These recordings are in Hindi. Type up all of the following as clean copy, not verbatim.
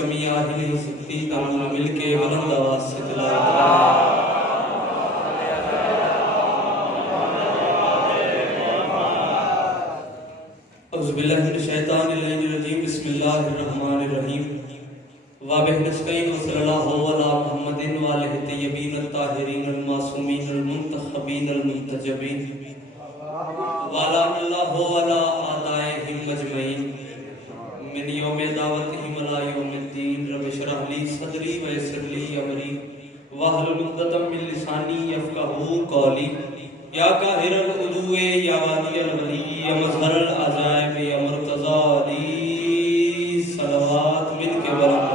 कमी आ ही नहीं सकती। तमाम मिलके बुलंद आवाज से तिलावत औज़ुबिल्लाहिमिनश्शैतानिर्रजीम बिस्मिल्लाहिर्रहमानिर्रहीम व बिहि नस्तईन व सल्लल्लाहु अला मुहम्मदिन व आलिहि तय्यबीन अत्ताहिरीन अल-मासूमीन अल-मुंतखबीन अल-मुंतजबीन व अल्लाहु अला आदाइहिम अजमईन मिन यौमि दावतिहिम अला यौमिद्दीन। रब्बि इश्रह ली सदरी व यस्सिर ली अमरी वहलुल उक़दतम मिन लिसानी यफ़क़हू क़ौली। या काहिरल उदूए या वादियल वली या मज़हरल अजाइब या मुर्तज़ा अली सलवात मिनके बुलंद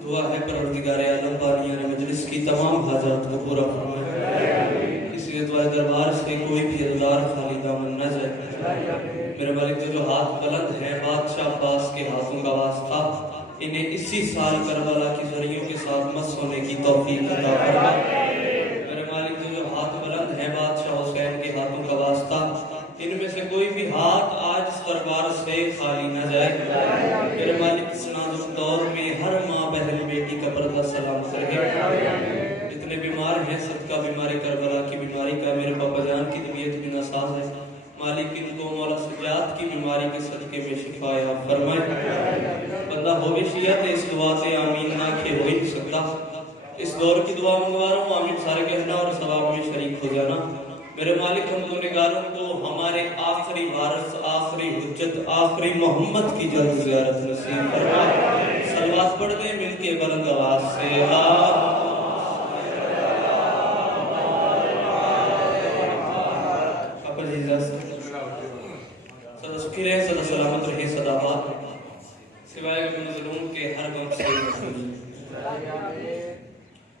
दुआ है परवरदिगारे आलम बानियाने मजलिस की तमाम हाजात को पूरा फरमाए। इसी दुआ दरबार से कोई भी अज़लार खाली दामन न जाए। मेरे मालिक जो हाथ बुलंद है बादशाह अब्बास के हाथों का वास्ता, इन्हें इसी साल करबला की ज़रियों के साथ मस होने की तौफीक अता फरमा। मेरे मालिक जो हाथ बुलंद है बादशाह हुसैन के हाथों का वास्ता, इनमें से कोई भी हाथ आज इस दरबार से खाली न जाए। मेरे मालिक इस नाजुक दौर में हर माँ बहन बेटी का पर्दा सलामत रहे। जितने बीमार हैं सबका बीमारी करबला की बीमारी का मेरे पापा जान की तबीयत भी नासाज है। मालिक इनको मौला सजाद की बीमारी के सदके में शिफा याब फरमाए। बंदा हो भी शिया तो इस दुआ से आमीन ना खे हो ही नहीं सकता। इस दौर की दुआ मंगवा रहा हूँ, आमीन सारे कहना और सवाब में शरीक हो जाना। मेरे मालिक हम गुनहगारों को हमारे आखिरी वारिस, आखिरी हुज्जत, आखिरी मोहम्मद की जल्द ज़ियारत नसीब फरमा। सलवात पढ़ दे मिलके बुलंद आवाज से। सदा सुखी रहे, सदा सलामत रहे, सदाबाद सिवाय मज़लूम के हर गम से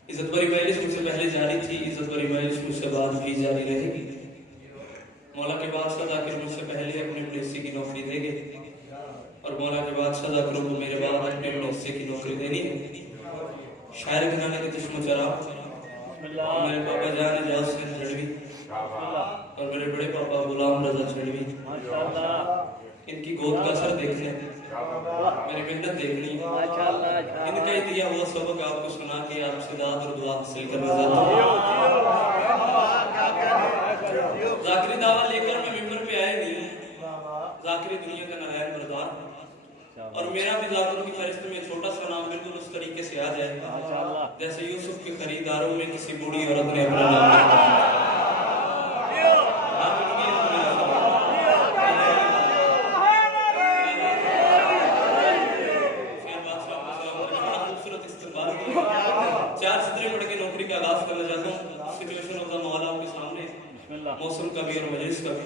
इज्जत भरी मजलिस मुझसे पहले जारी थी, इज्जत भरी मजलिस मुझसे बाद भी जारी रहेगी। मौला के बाद सदाकर मुझसे पहले अपने हिस्से की नौकरी देंगे और मौला के बाद सदाकर को मेरे बाद अपने हिस्से की नौकरी देनी है। शायर घराने के चश्मो चरा मेरे पापा जान एजाज से झड़वी और मेरे बड़े पापा गुलाम रजा झड़वी, इनकी गोद का असर देखने, मेरी मेहनत देखनी, इनका ही दिया हुआ सबक आपको सुना के आपसे दाद और दुआ हासिल करना चाहता हूँ। ज़ाकिरी दावा लेकर मैं मिंबर पे आया नहीं, ज़ाकिरी दुनिया का नारायण मर्दार और मेरा भी ज़ाकिरों की फहरिस्त में छोटा सा नाम बिल्कुल उस तरीके से आ जाएगा जैसे यूसुफ के खरीदारों में किसी बूढ़ी औरत ने अपना नाम लिखा। चार सदरे पढ़ के नौकरी का आगाज करना चाहता हूँ। सिचुएशन ऑफ द मौला आपके सामने, मौसम का भी और मजलिस का भी,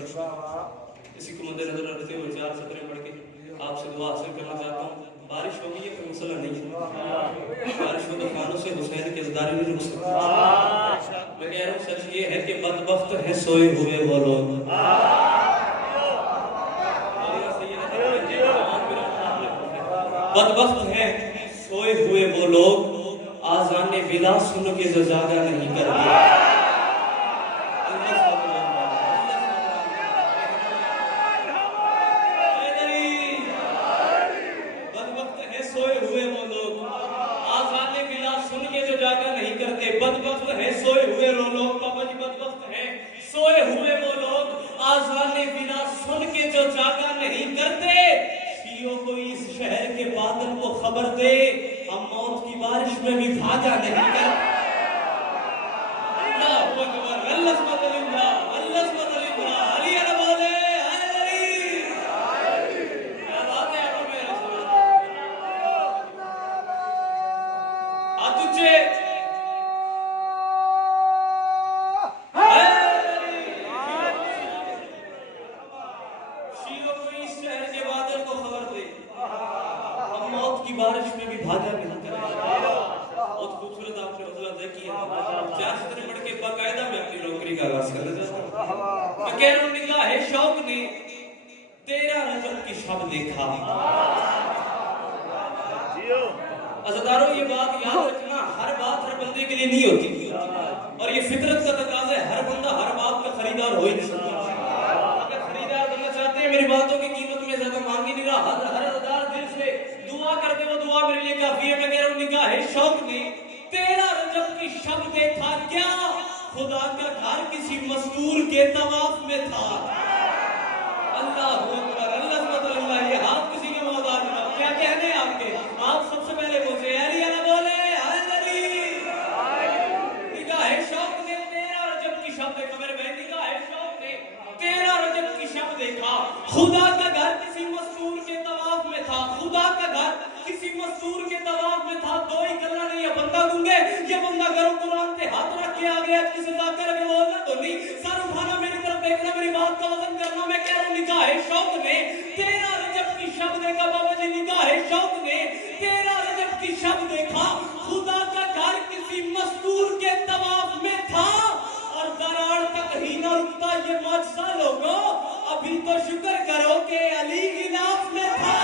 इसी को मद्देनजर रखते हुए चार सदरे पढ़ के आपसे दुआ हासिल करना चाहता हूँ। बारिश होगी है कोई मसला नहीं है, बारिश हो तो खानों से हुसैन के ज़दारी नहीं रुक सकती। मैं कह रहा हूँ सच ये है कि बदबख्त है सोए हुए वो लोग, बदबख्त है सोए हुए वो लोग आज़ाने विला सुन के जो जागा नहीं करते। बदबख्त है सोए हुए वो लोग आज़ाने विला सुन के जो जागा नहीं करते। बदबख्त है सोए हुए वो लोग, पापा जी बदबख्त है सोए हुए वो लोग आज़ाने विला सुन के जो जागा नहीं करते। शियों को इस शहर के बादल को खबर दे, हम मौत की बारिश में भी भागा नहीं कर। अल्लाहू अकबर, अल्लाह सुब्हानल्लाह, अल्लाह सुब्हानल्लाह, अली अलवाले, अली क्या बात है आप मेरे तुझे शियों को इस शहर के बादल को खबर दे, हम मौत की बारिश में भी भागा नहीं करेंगे। बहुत खूबसूरत आपने मतलब अदा किया। चार सदरे पढ़ के बाकायदा मैं अपनी नौकरी का आगाज करना चाहता हूँ। मैं कह रहा हूँ निगाह शौक ने 13 रजब की शब देखा। अज़दारों ये बात याद रखना, हर बात हर बंदे के लिए नहीं होती और ये फितरत का तकाज़ा है। हर बंदा हर बात का खरीदार हो ही नहीं सकता। अगर खरीदार निगाहे शौक ने तेरा रजब की शब देखा क्या, खुदा का घर किसी मस्तूर के तवाफ में था। अल्लाह अकबर, अल्लाह सुब्हान अल्लाह। ये हाथ किसी के मोहताज ना, क्या कहने आपके, आप सबसे पहले पूछे अली अला बोले अली। निगाहे शौक ने तेरा रजब की शब देखा, मेरे बहन निगाहे शौक ने तेरा रजब की शब देखा, खुदा का घर किसी मस्तूर के तवाफ में था। खुदा का घर किसी मस्तूर के तवाफ में था। दो ही गल्ला नहीं, ये बंदा गूंगे, ये बंदा करो कुरान पे हाथ रख के आ गया, किसी जाकर के बोलना तो नहीं, सर उठाना, मेरी तरफ देखना, मेरी बात का वजन करना। मैं कह रहा हूं निगाहे शौक ने तेरा रजब की शब देखा, बाबा जी निगाहे शौक ने तेरा रजब की शब देखा, खुदा का घर किसी मस्तूर के तवाफ में था। और दरार तक ही न रुकता ये मौजज़ा लोगों, अभी तो शुक्र करो कि अली गिलाफ में था।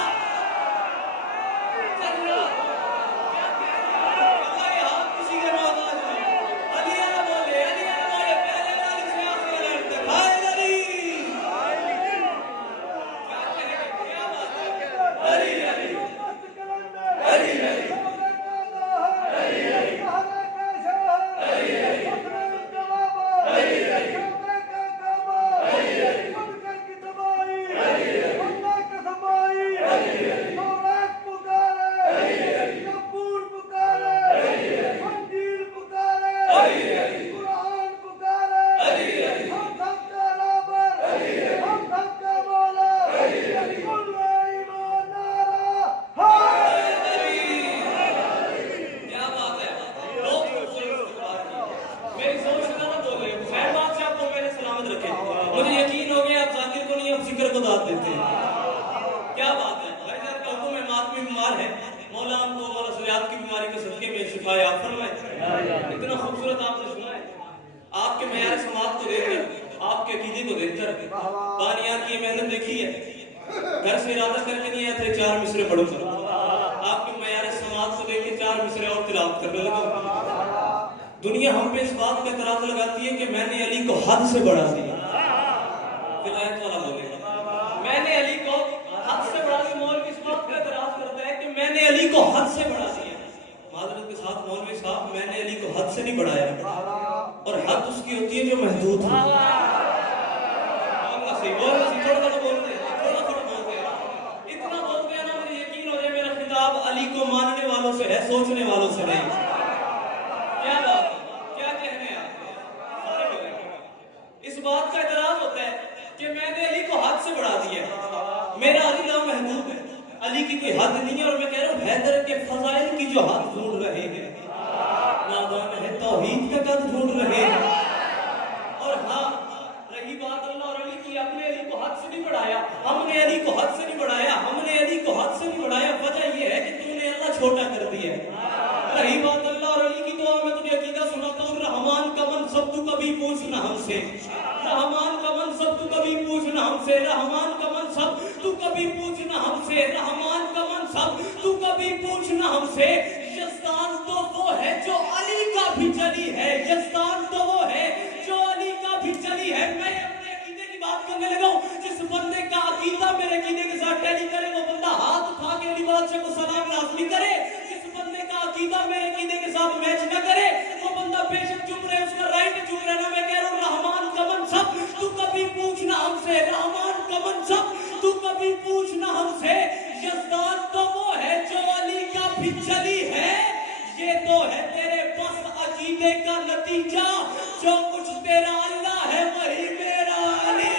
इतना खूबसूरत आपने सुना है, आपके मयार समाज को देखकर, आपके अकीदे को देखकर, बानियान की मेहनत देखी है, घर से इरादा करके नहीं आए थे 4 मिसरे पढ़ूंगा, आपके मयार समाज को देख के 4 मिसरे और तिलावत करने लगा। दुनिया हम पे इस बात का एतराज लगाती है कि मैंने अली को हद से बढ़ा दिया। फिर आयत वाला बोलेगा मैंने अली को हद से बढ़ा दिया। मौलवी इस बात का एतराज करता है कि मैंने अली को हद से बढ़ा दिया। माजरत के साथ मौलवी साहब, मैंने अली को हद से नहीं बढ़ाया, और हद उसकी होती है जो महदूद हो। इतना बोलते हैं ना, मुझे यकीन हो जाए मेरा खिताब अली को मानने वालों से है, सोचने वालों से नहीं। क्या बात, क्या कहने आप, इस बात का एतराज होता है कि मैंने अली को हद से बढ़ा दिया। मेरा अली लामहदूद है, अली की कोई हद नहीं है। और मैं कह रहा हूँ हैदर के फजाइल की जो हद ढूंढ रहे हैं, नादान है तौहीद का कद ढूंढ रहे हैं। और हाँ, रही बात अल्लाह और अली की, अपने अली को हद से नहीं बढ़ाया, हमने अली को हद से नहीं बढ़ाया, हमने अली को हद से नहीं बढ़ाया। वजह यह है कि तूने अल्लाह छोटा कर दिया। रही बात अल्लाह और अली की, तो मैं तुझे अकीदा सुनाता हूँ, रहमान का मनसब तू कभी पूछना हमसे, रहमान का मनसब तू कभी पूछना हमसे, रहमान का मनसब तू कभी पूछना हमसे, रहमान का मनसब तू कभी पूछना हमसे। यज़दान तो वो है जो अली का भी जली है, यज़दान तो वो है जो अली का भी जली है। मैं अपने अकीदे की बात करने लगा हूँ, जिस बंदे का अकीदा मेरे अकीदे के साथ टैली करे, वो बंदा हाथ उठा के अली बादशाह को सलाम लाज़मी करे। जिस बंदे का अकीदा मेरे अकीदे के साथ मैच न करे, वो बंदा बेशक चुप रहे, उसका राइट चुप रहना। मैं कह रहा हूँ रहमान का मनसब तू कभी पूछना हमसे, रहमान का मनसब तू कभी पूछना हमसे। यज़दान तो वो है जो अली का भी जली है, ये तो है तेरे बस अकीदे का नतीजा, जो कुछ तेरा अल्लाह है वही मेरा अली।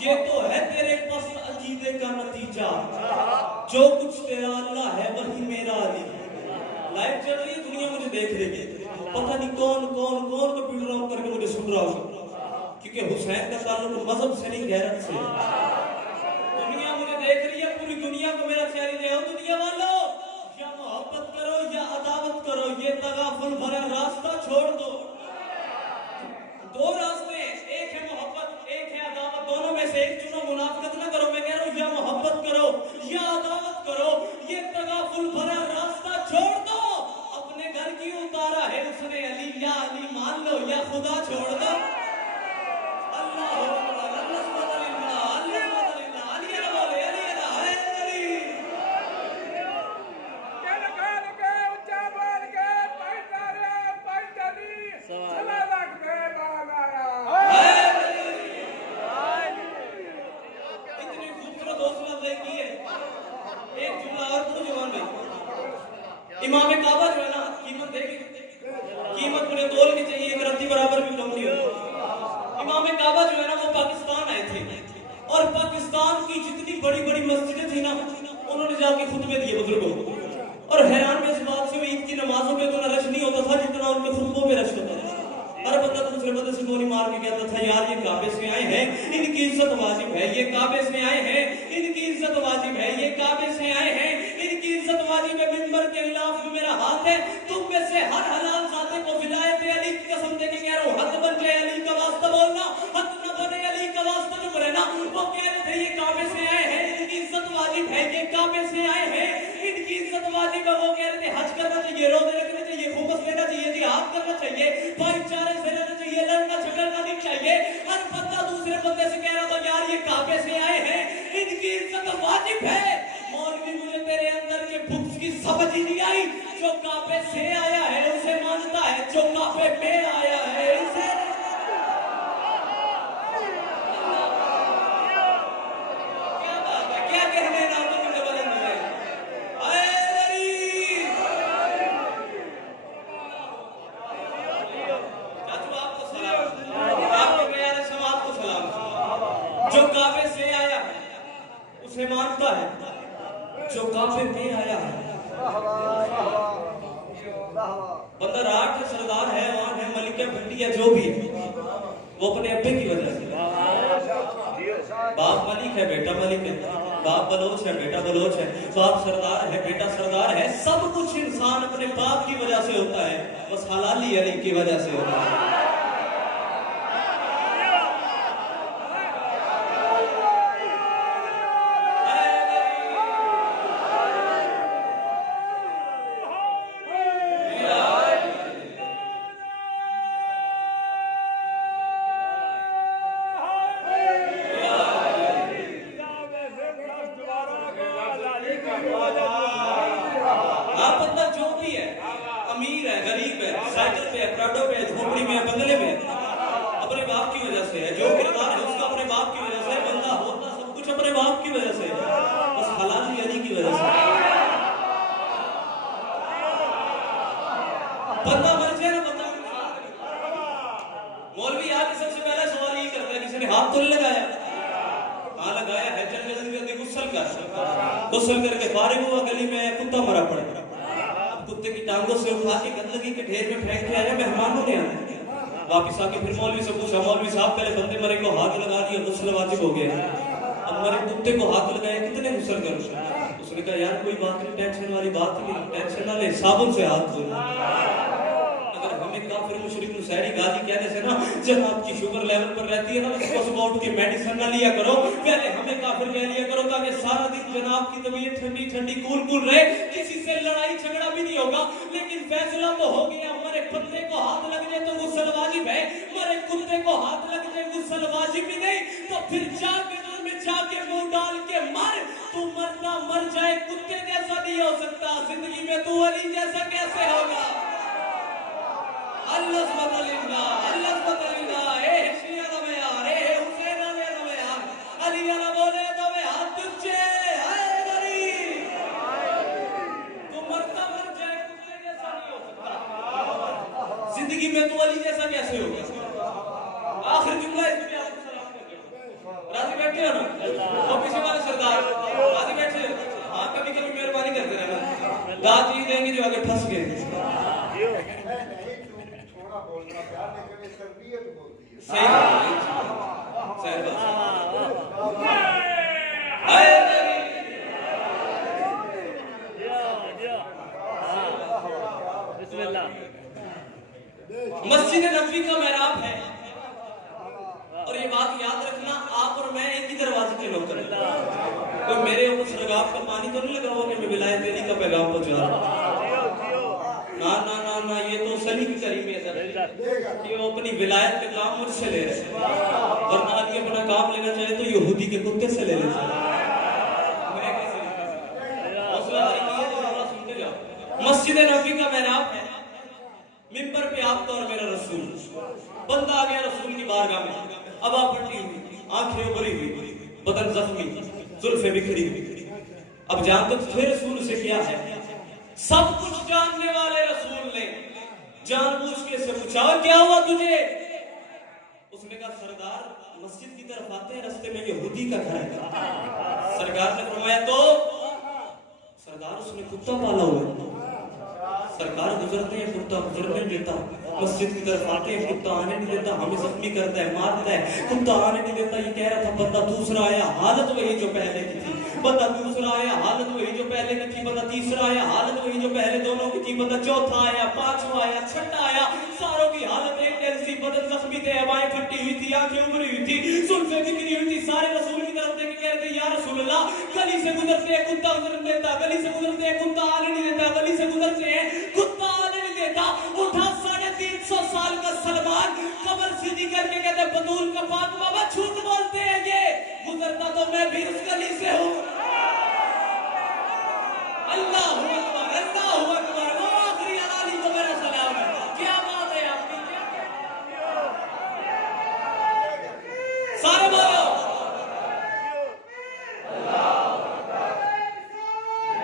ये तो है तेरे पास अकीदे का नतीजा, जो कुछ तेरा अल्लाह है वही मेरा अली। लाइव चल रही है, दुनिया मुझे देख रही है, पता नहीं कौन कौन कौन कंप्यूटर ऑन करके मुझे सुन रहा हो, क्योंकि हुसैन का ताल्लुक मजहब से नहीं गैरत से। दुनिया मुझे देख रही है, पूरी दुनिया को मेरा चैलेंज है, दुनिया वालों या मोहब्बत करो या अदावत करो, ये तगाफुल भरा रास्ता छोड़ दो। तवक्कुल भरा रास्ता छोड़ दो, अपने घर की उतारा है उसने अली, या अली मान लो या खुदा छोड़ दो। इमाम काबा जो है ना, कीमत देगी, कीमत मुझे तोल के चाहिए, एक रत्ती बराबर भी कम नहीं होती। इमाम काबा जो है ना वो पाकिस्तान आए थे, और पाकिस्तान की जितनी बड़ी बड़ी मस्जिदें थी ना, उन्होंने जाके खुतबे दिए बुजुर्गों को। और हैरान में इस बात से ईद की नमाजों पे तो रश नहीं होता था जितना उनके खुतबों पे रश होता था। हर बंदा दूसरे बंदे से गोली मार के कहता था, यार ये काबे से आए हैं, इनकी इज्जत वाजिब है, ये काबे से आए हैं, इनकी इज्जत वाजिब है, ये काबे से आए हैं, इनकी इज्जत वाजिब है। मिंबर के खिलाफ में मेरा हाथ है, तुम में से हर हलाल जाते को विलायत अली की कसम दे के कह रहा हूं, हद बन जाए अली का वास्ता बोलना, हद न बने अली का वास्ता चुप रहना। वो कह रहे थे ये काबे से आए हैं, इनकी इज्जत वाजिब है, ये काबे से आए हैं, इनकी इज्जत वाजिब है। वो कह रहे थे हज करना चाहिए, रोजे रखने चाहिए, खुमस लेना चाहिए, जिहाद करना चाहिए, भाईचारे से रहना चाहिए, लड़ना झगड़ना नहीं चाहिए। हर बंदा दूसरे बंदे से कह रहा था, यार ये काबे से आए हैं, इनकी इज्जत वाजिब है। मौलवी मुझे तेरे अंदर के बुक्स की समझ ही नहीं आई। जो काबे से आया है उसे मानता है, जो काबे में आया है उसे क्या बात है, क्या कहने ना तो मुझे बदल दिए। चाचू आपको सलाम, आपके प्यारे समाज को सलाम। जो काबे से आया है उसे मानता है, जो काबे में आया है। बंदा राठ है, सरदार है, वान है, मलिक है, भट्टी है, जो भी है वो अपने अब्बे की वजह से। बाप मलिक है, बेटा मलिक है, बाप बलोच है, बेटा बलोच है, बाप सरदार है, बेटा सरदार है। सब कुछ इंसान अपने बाप की वजह से होता है, बस हलाली अली की वजह से होता है। गुस्सल करके फारिग हुआ, गली में कुत्ता मरा पड़ा। अब कुत्ते की टांगों से उठा के गंदगी के ढेर में फेंक के आया, मेहमानों ने आया। वापिस आके फिर मौलवी से पूछा, मौलवी साहब पहले बंदे मरे को हाथ लगा दिया, गुस्ल वाजिब हो गया, अब मरे कुत्ते को हाथ लगाया, कितने गुस्ल करो? उसने कहा यार कोई बात नहीं, टेंशन वाली बात नहीं, टेंशन ना ले, साबुन से हाथ धो। अगर हमें काफिर मुशरिक मुसहरी गाजी कहने से ना जब आपकी शुगर लेवल पर रहती है ना, उसको सुबह उठ के मेडिसिन ना लिया करो, पहले हमें काफिर कह लिया करो, ताकि सारा दिन जनाब की तबीयत ठंडी ठंडी कूल कूल रहे, किसी से लड़ाई झगड़ा भी नहीं होगा। लेकिन फैसला तो हो गया, मरे बंदे को हाथ लग जाए तो गुस्ल वाजिब है, मरे कुत्ते को हाथ लग जाए गुस्ल वाजिब ही नहीं, तो फिर जाके मुंह डाल के मर। तू मरना मर जाए, कुत्ते जैसा नहीं हो सकता, जिंदगी में तू अली जैसा कैसे होगा? अल्लाह सुब्हानल्लाह, अल्लाह सुब्हानल्लाह। ए शिया दा में यार, ए हुसैन दा में यार, अली वाला बोले तो वे हाथ ऊंचे, हाय अली। तू मरता मर जाए, कुत्ते जैसा नहीं हो सकता, जिंदगी में तू अली जैसा कैसे होगा? आखिर जुमला इसमें आपको सलाम कर दो। राजी बैठे हो ना? और पीछे वाले सरदार राजी बैठे? हाँ, कभी कभी मेहरबानी करते रहना, दाद ये देंगे जो आगे फंस गए। बोलना प्यार नहीं करने तरबियत बोलती है। सही बात, सही बात। मस्जिद नबवी का मेहराब है, और ये बात याद रखना, आप और मैं एक ही दरवाजे के नौकर हैं। कोई मेरे ऊपर लगाव का पानी तो नहीं लगा हुआ कि मैं विलायत अली का पैगाम पहुंचा रहा ना ना ना ना, ये तो सली की करीमियत है कि वो अपनी विलायत के काम मुझसे ले रहे हैं, वरना आदमी अपना काम लेना चाहे तो यहूदी के कुत्ते से ले लेता है। मैं कैसे हौसला सुनते जाओ। मस्जिद नबी का मेहराब है, मिंबर पे आपका और मेरा रसूल, बंदा आ गया रसूल की बारगाह में, अब आप फटी हुई, आंखें उभरी हुई, बदन जख्मी, जुल्फे बिखरी हुई। अब जानते तो थे रसूल से क्या है, सब कुछ जानने वाले रसूल ने जानबूझ के से पूछा क्या हुआ तुझे। उसने कहा सरदार मस्जिद की तरफ आते हैं, रास्ते में यहूदी का घर है। सरकार ने फरमाया तो सरदार उसने कुत्ता पाला हुआ, सरकार गुजरते हैं कुत्ता गुजरने नहीं देता, मस्जिद की तरफ आते हैं कुत्ता आने नहीं देता, हमें जख्मी करता है, मारता है, कुत्ता आने नहीं देता। ये कह रहा था बंदा दूसरा आया, हालत वही जो पहले की थी, बंदा दूसरा आया, हालत वही जो पहले की थी, बंदा तीसरा आया, हालत वही जो पहले दोनों की थी, बंदा चौथा आया, पांचवा आया, छठा आया, सारों की हालत एक जैसी, बदन जख्मी थे, हवाएं फटी हुई थी, आंखें उभरी हुई थी, जुल्फें बिखरी हुई थी। सारे रसूल की तरफ देख के कह रहे थे या रसूल अल्लाह, गली से गुजरते हैं कुत्ता गुजरने देता, गली से गुजरते हैं कुत्ता आने नहीं देता, गली से गुजरते हैं कुत्ता आने नहीं देता। उठा 350 साल का सलमान कमर सीधी करके कहते बतूल का पाक बाबा झूठ बोलते हैं, ये गुजरता तो मैं भी उस गली से हूँ। अल्लाह अकबर, अल्लाह अकबर, वो आखिरी अलाली को मेरा सलाम है। क्या बात है आपकी, सारे बोलो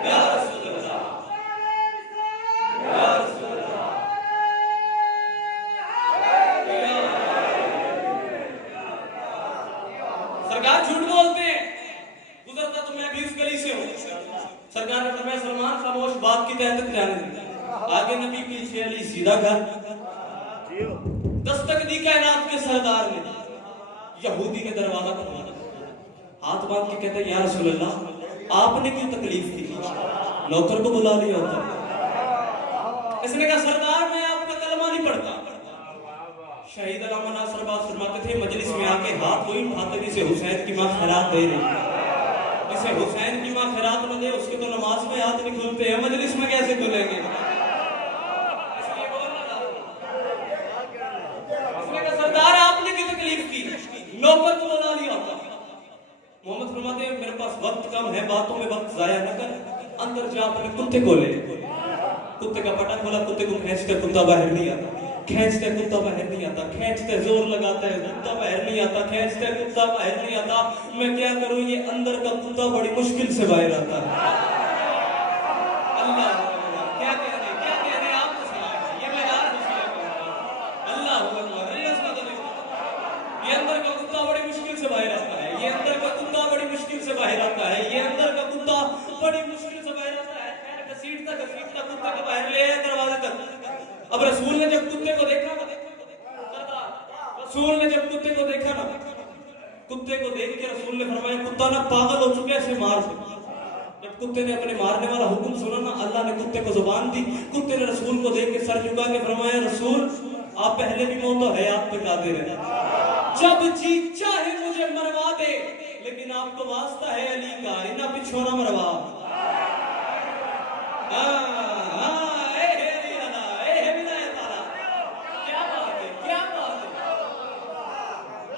या रसूल अल्लाह, या रसूल अल्लाह। सरकार झूठ बोलते हैं, गुजरता तो मैं भी उस गली से हूँ। सरकार ने फरमाया सलमान खामोश, बात की तह तक जाने दे। आगे नबी पीछे अली, सीधा घर। दस्तक दी कायनात के सरदार ने, यहूदी ने दरवाजा खोला, हाथ बांध के कहते या रसूल अल्लाह आपने क्यों तकलीफ की, नौकर को बुला लिया होता। इसने कहा सरदार मैं आपका कलमा नहीं पढ़ता। शहीद अल्लामा नासर बात फरमाते थे मजलिस में आके हाथ वही उठाते जिसे हुसैन की मां खैरात दे रही है, जिसे हुसैन की मां खैरात न दे उसके तो नमाज में हाथ नहीं खुलते हैं, मजलिस में कैसे खुलेंगे। सरदार आपने की तकलीफ की, नौकर को बुला लिया होता। मोहम्मद फरमाते हैं मेरे पास वक्त कम है, बातों में वक्त जाया न कर, अंदर जा अपने कुत्ते को ले। कुत्ते का पटा खोला, कुत्ते को खींचकर कुत्ता बाहर नहीं आता, खींचते कुत्ता बाहर नहीं आता, खींचते जोर लगाता है कुत्ता बाहर नहीं आता, खींचते कुत्ता बाहर नहीं आता। मैं क्या करूं, ये अंदर का कुत्ता बड़ी मुश्किल से बाहर आता है। अल्लाह क्या कह रहे आप, ये मेरा अल्लाह अल्लाह, ये अंदर का कुत्ता बड़ी मुश्किल से बाहर आता है, ये अंदर का कुत्ता बड़ी मुश्किल से बाहर आता है, ये अंदर का कुत्ता बड़ी मुश्किल से बाहर आता है। घसीटता घसीटता कुत्ते को बाहर ले आया दरवाजा तक। अब रसूल ने जब कुत्ते को देखा, रसूल ने जब कुत्ते को देखा ना, कुत्ते को देख के रसूल ने फरमाया कुत्ता ना पागल हो चुका है, इसे मार दो। जब कुत्ते ने अपने मारने वाला हुक्म सुना ना, अल्लाह ने कुत्ते को जुबान दी। कुत्ते ने रसूल को देख के सर झुका के फरमाया रसूल आप पहले भी मौत और हयात पे कादिर हैं, जब जी चाहे मुझे मरवा दे, लेकिन आपको वास्ता है अली का, इना पिछोना मरवा।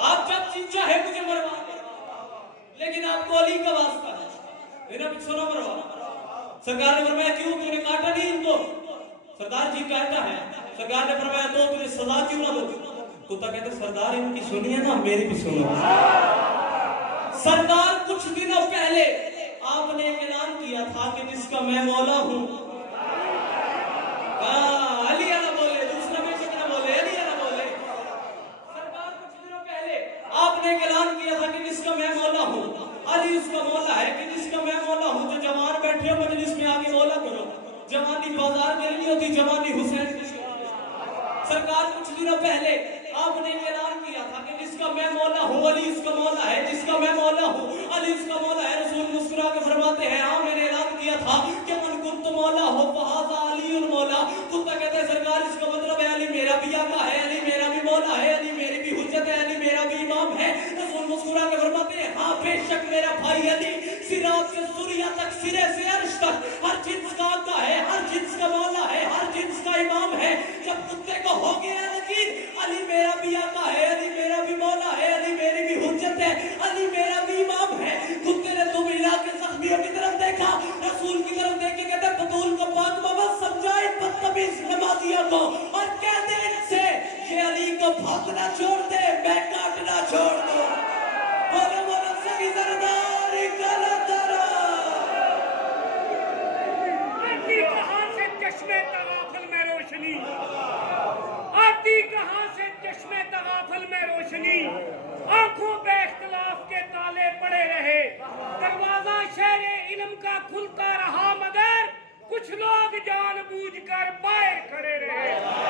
आप जब जी चाहे मुझे मरवा दे, लेकिन आपको अली का वास्ता है, इना पिछोना मरवा। सरकार ने फरमाया क्यों, तूने काटा नहीं इनको। सरदार जी काटा है। सरकार ने फरमाया तो तुझे सजा क्यों ना दो। कुत्ता कहते सरदार इनकी सुनिए ना, मेरी भी सुनो। सरदार कुछ दिनों पहले आपने एक ऐलान किया था कि जिसका मैं मौला हूं, अली अला बोले, दूसरा बेशक ना बोले, अली अला बोले। सरदार कुछ दिनों पहले आपने एक ऐलान किया था कि जिसका मैं मौला हूं, अली उसका मौला है, कि जिसका मैं मौला हूं। जो जवान बैठे हो मजलिस में आके मौला करो, जवानी बाजार में नहीं होती, जवानी हुसैन की। सरकार कुछ दिनों पहले आपने ऐलान किया था कि जिसका मैं मौला हूँ अली उसका मौला है, जिसका मैं मौला हूँ अली उसका मौला है। रसूल मुस्कुरा के फरमाते हैं हाँ मैंने ऐलान किया था कि मन कुंत मौला हो फहाजा अली मौला। कुत्ता कहते हैं सरकार इसका मतलब है अली मेरा भी आका है, अली मेरा भी मौला है, अली मेरी भी हुज्जत है, अली मेरा भी इमाम है। रसूल मुस्कुरा के फरमाते हैं हाँ बेशक मेरा भाई अली सिरात से सूर्या तक, सिरे से अर्श तक, हर चीज का रोशनी, आंखों पे इख्तिलाफ के ताले पड़े रहे, दरवाजा शहरे इल्म का खुलता रहा, मगर कुछ लोग जानबूझकर बाहर खड़े रहे।